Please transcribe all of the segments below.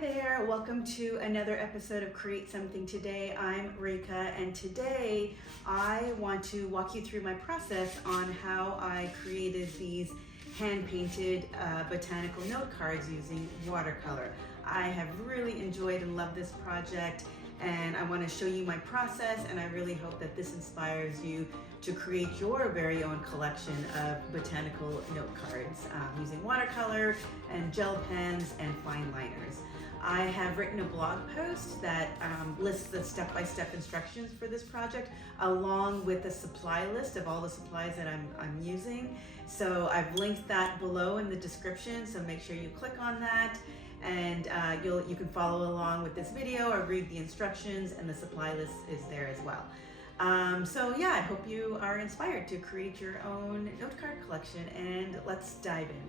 there, welcome to another episode of Create Something Today. I'm Rika, and today I want to walk you through my process on how I created these hand-painted botanical note cards using watercolor. I have really enjoyed and loved this project, and I want to show you my process, and I really hope that this inspires you to create your very own collection of botanical note cards using watercolor and gel pens and fine liners. I have written a blog post that lists the step-by-step instructions for this project, along with a supply list of all the supplies that I'm using. So I've linked that below in the description, so make sure you click on that, and you can follow along with this video or read the instructions, and the supply list is there as well. So yeah, I hope you are inspired to create your own note card collection, and let's dive in.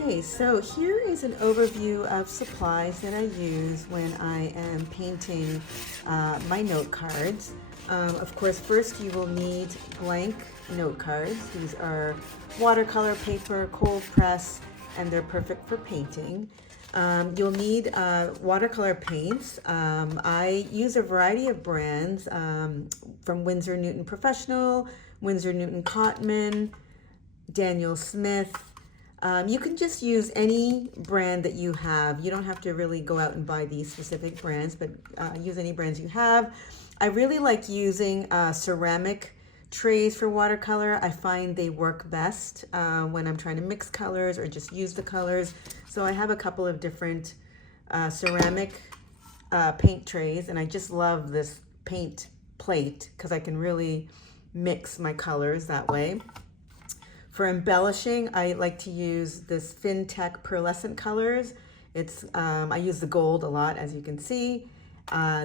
Okay, so here is an overview of supplies that I use when I am painting my note cards. Of course, first you will need blank note cards. These are watercolor paper, cold press, and they're perfect for painting. You'll need watercolor paints. I use a variety of brands from Winsor Newton Professional, Winsor Newton Cotman, Daniel Smith. You can just use any brand that you have. You don't have to really go out and buy these specific brands, but use any brands you have. I really like using ceramic trays for watercolor. I find they work best when I'm trying to mix colors or just use the colors. So I have a couple of different ceramic paint trays, and I just love this paint plate because I can really mix my colors that way. For embellishing, I like to use this FinTech pearlescent colors. I use the gold a lot, as you can see.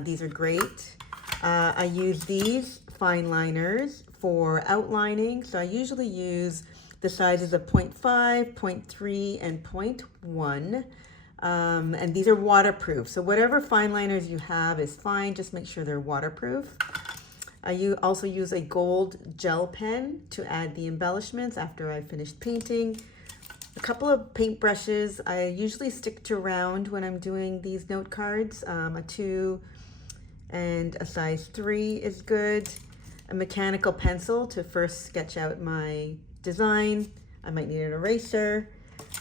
These are great. I use these fine liners for outlining. So I usually use the sizes of 0.5, 0.3, and 0.1. And these are waterproof. So whatever fine liners you have is fine. Just make sure they're waterproof. I also use a gold gel pen to add the embellishments after I finished painting. A couple of paint brushes. I usually stick to round when I'm doing these note cards. A 2 and a size 3 is good. A mechanical pencil to first sketch out my design. I might need an eraser.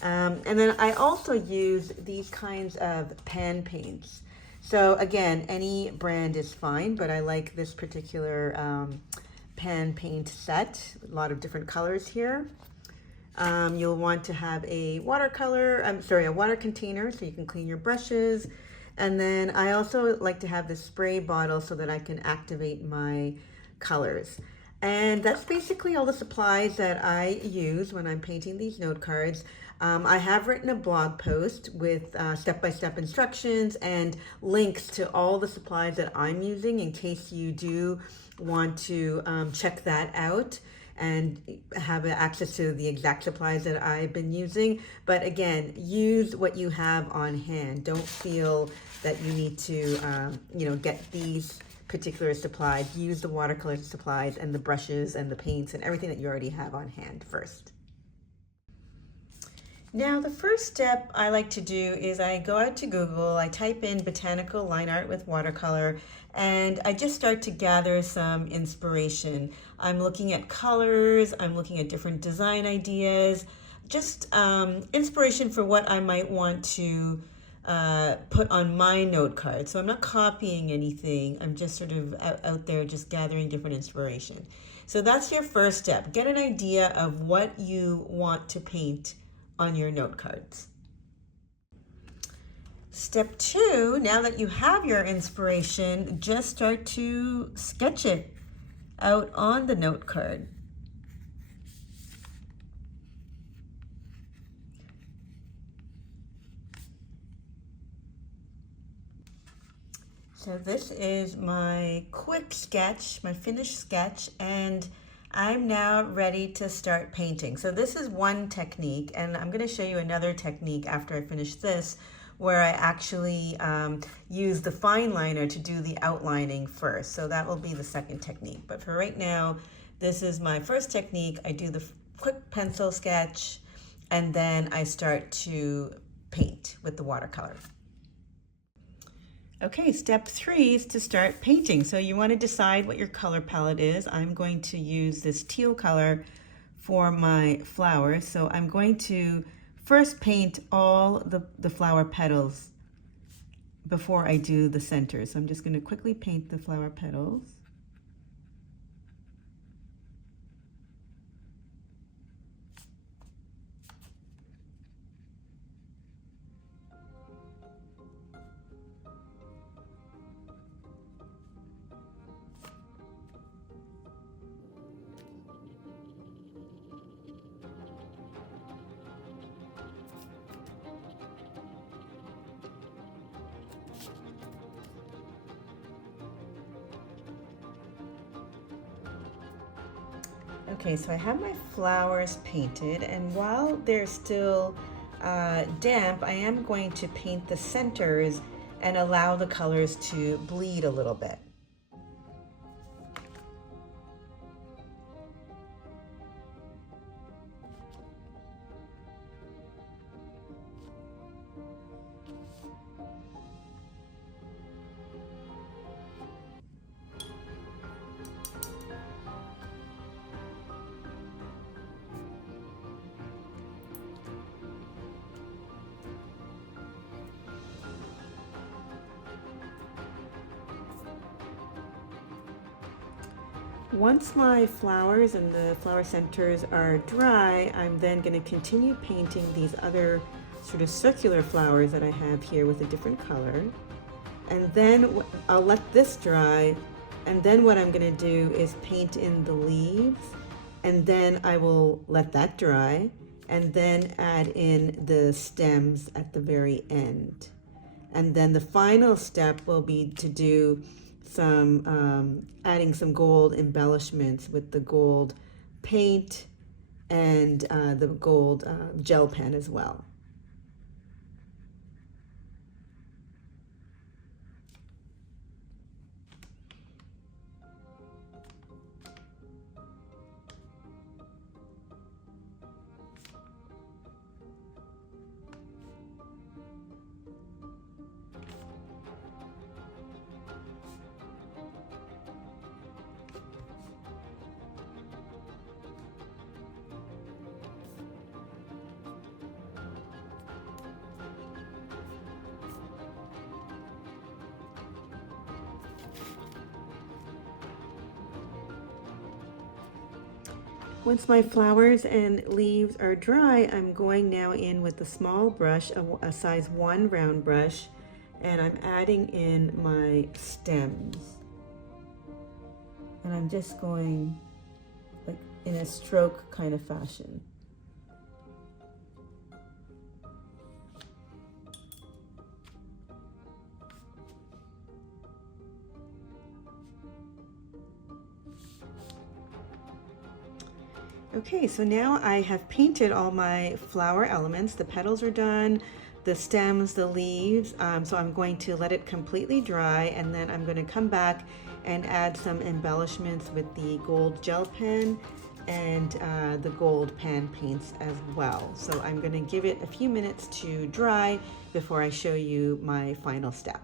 And then I also use these kinds of pan paints. So again, any brand is fine, but I like this particular pan paint set. A lot of different colors here. You'll want to have a water container so you can clean your brushes. And then I also like to have this spray bottle so that I can activate my colors. And that's basically all the supplies that I use when I'm painting these note cards. I have written a blog post with step-by-step instructions and links to all the supplies that I'm using in case you do want to check that out and have access to the exact supplies that I've been using. But again, use what you have on hand. Don't feel that you need to get these particular supplies. Use the watercolor supplies and the brushes and the paints and everything that you already have on hand first. Now, the first step I like to do is I go out to Google, I type in botanical line art with watercolor, and I just start to gather some inspiration. I'm looking at colors, I'm looking at different design ideas, just inspiration for what I might want to put on my note card. So I'm not copying anything, I'm just sort of out there just gathering different inspiration. So that's your first step. Get an idea of what you want to paint on your note cards. Step 2, now that you have your inspiration, just start to sketch it out on the note card. So this is my quick sketch, my finished sketch, and I'm now ready to start painting. So this is one technique, and I'm going to show you another technique after I finish this, where I actually use the fine liner to do the outlining first. So that will be the second technique. But for right now, this is my first technique. I do the quick pencil sketch, and then I start to paint with the watercolor. Okay, step 3 is to start painting. So you want to decide what your color palette is. I'm going to use this teal color for my flowers. So I'm going to first paint all the flower petals before I do the center. So I'm just going to quickly paint the flower petals. Okay, so I have my flowers painted, and while they're still damp, I am going to paint the centers and allow the colors to bleed a little bit. Once my flowers and the flower centers are dry, I'm then going to continue painting these other sort of circular flowers that I have here with a different color. And then I'll let this dry, and then what I'm going to do is paint in the leaves, and then I will let that dry, and then add in the stems at the very end. And then the final step will be to do some adding some gold embellishments with the gold paint and the gold gel pen as well. Once my flowers and leaves are dry, I'm going now in with a small brush, a size 1 round brush, and I'm adding in my stems. And I'm just going like in a stroke kind of fashion. Okay, so now I have painted all my flower elements. The petals are done, the stems, the leaves. So I'm going to let it completely dry, and then I'm going to come back and add some embellishments with the gold gel pen and the gold pan paints as well. So I'm going to give it a few minutes to dry before I show you my final step.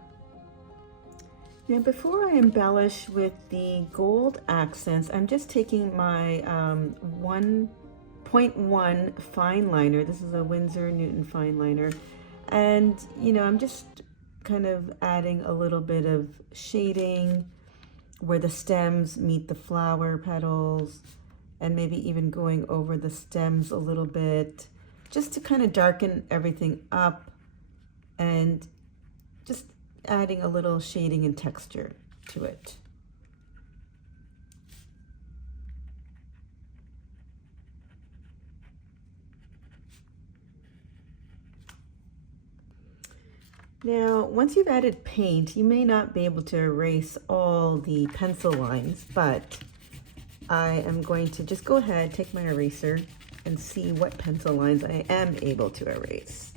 Now before I embellish with the gold accents, I'm just taking my 1.1 fine liner. This is a Winsor Newton fine liner. And, you know, I'm just kind of adding a little bit of shading where the stems meet the flower petals, and maybe even going over the stems a little bit, just to kind of darken everything up and just adding a little shading and texture to it. Now, once you've added paint, you may not be able to erase all the pencil lines, but I am going to just go ahead, take my eraser, and see what pencil lines I am able to erase.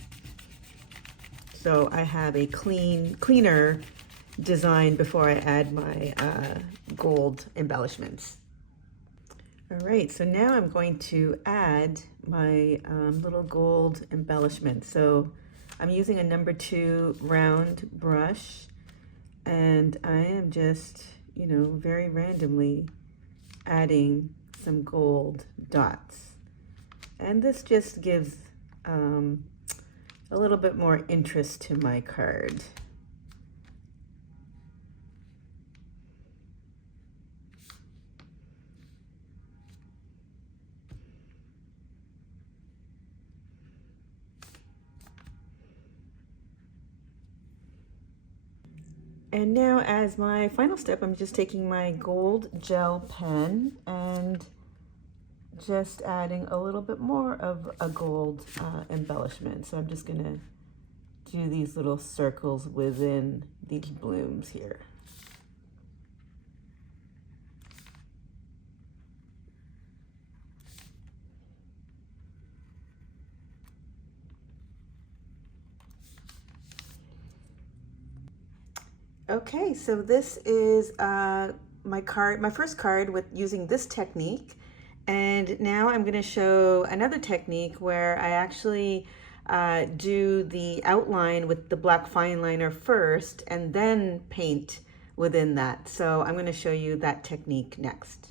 So I have a cleaner design before I add my gold embellishments. All right, so now I'm going to add my little gold embellishment. So I'm using a number 2 round brush, and I am just, very randomly adding some gold dots. And this just gives a little bit more interest to my card. And now as my final step, I'm just taking my gold gel pen and just adding a little bit more of a gold embellishment. So I'm just gonna do these little circles within these blooms here. Okay, so this is my first card with using this technique. And now I'm going to show another technique where I actually do the outline with the black fine liner first and then paint within that. So I'm going to show you that technique next.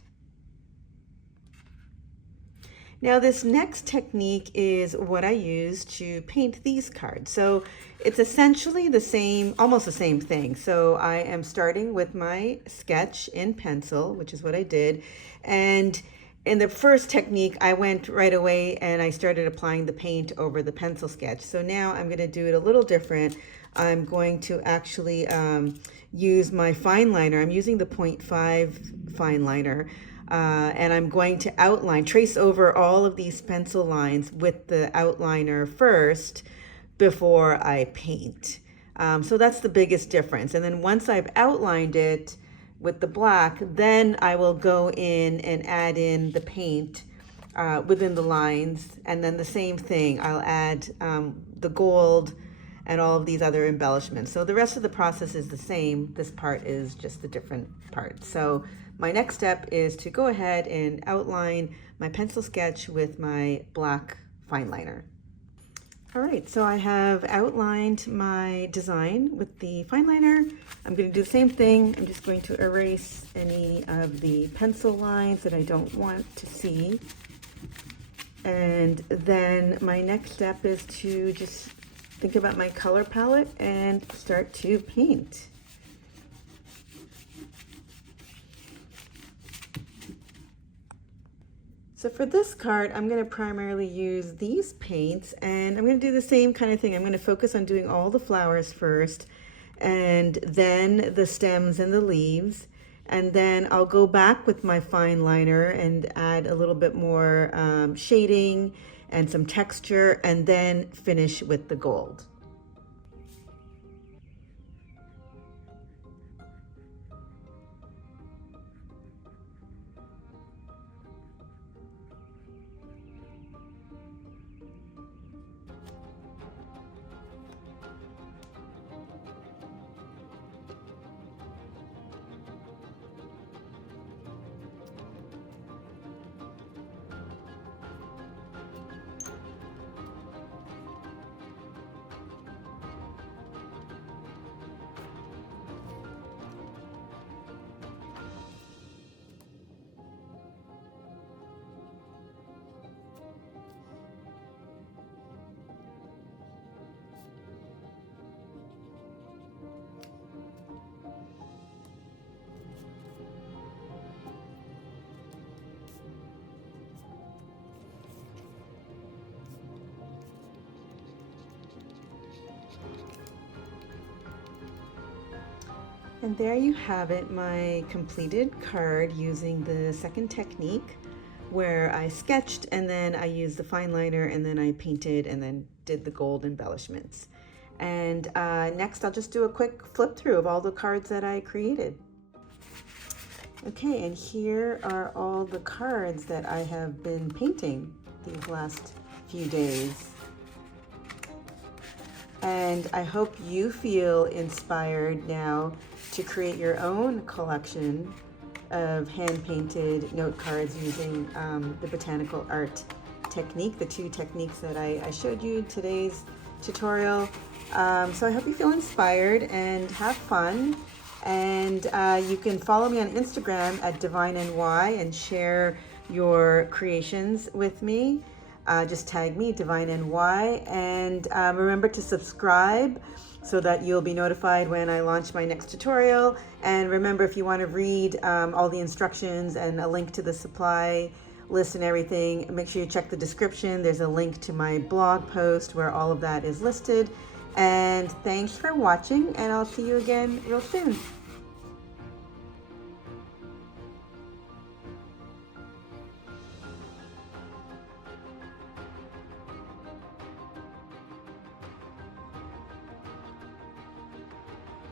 Now this next technique is what I use to paint these cards. So it's essentially the same, almost the same thing. So I am starting with my sketch in pencil, which is what I did. And in the first technique, I went right away and I started applying the paint over the pencil sketch. So now I'm gonna do it a little different. I'm going to actually use my fine liner. I'm using the 0.5 fine liner. And I'm going to trace over all of these pencil lines with the outliner first before I paint. So that's the biggest difference. And then once I've outlined it with the black, then I will go in and add in the paint within the lines. And then the same thing, I'll add the gold and all of these other embellishments. So the rest of the process is the same. This part is just the different part. So my next step is to go ahead and outline my pencil sketch with my black fine liner. All right, so I have outlined my design with the fine liner. I'm going to do the same thing. I'm just going to erase any of the pencil lines that I don't want to see. And then my next step is to just think about my color palette and start to paint. So for this card, I'm going to primarily use these paints, and I'm going to do the same kind of thing. I'm going to focus on doing all the flowers first, and then the stems and the leaves, and then I'll go back with my fine liner and add a little bit more shading and some texture, and then finish with the gold. And there you have it, my completed card using the second technique where I sketched and then I used the fine liner and then I painted and then did the gold embellishments. And next I'll just do a quick flip through of all the cards that I created. Okay, and here are all the cards that I have been painting these last few days. And I hope you feel inspired now to create your own collection of hand-painted note cards using the botanical art technique, the two techniques that I showed you in today's tutorial. So I hope you feel inspired and have fun. And you can follow me on Instagram at DivineNY and share your creations with me. Just tag me, DivineNY, and remember to subscribe so that you'll be notified when I launch my next tutorial. And remember, if you want to read all the instructions and a link to the supply list and everything, make sure you check the description. There's a link to my blog post where all of that is listed. And thanks for watching, and I'll see you again real soon.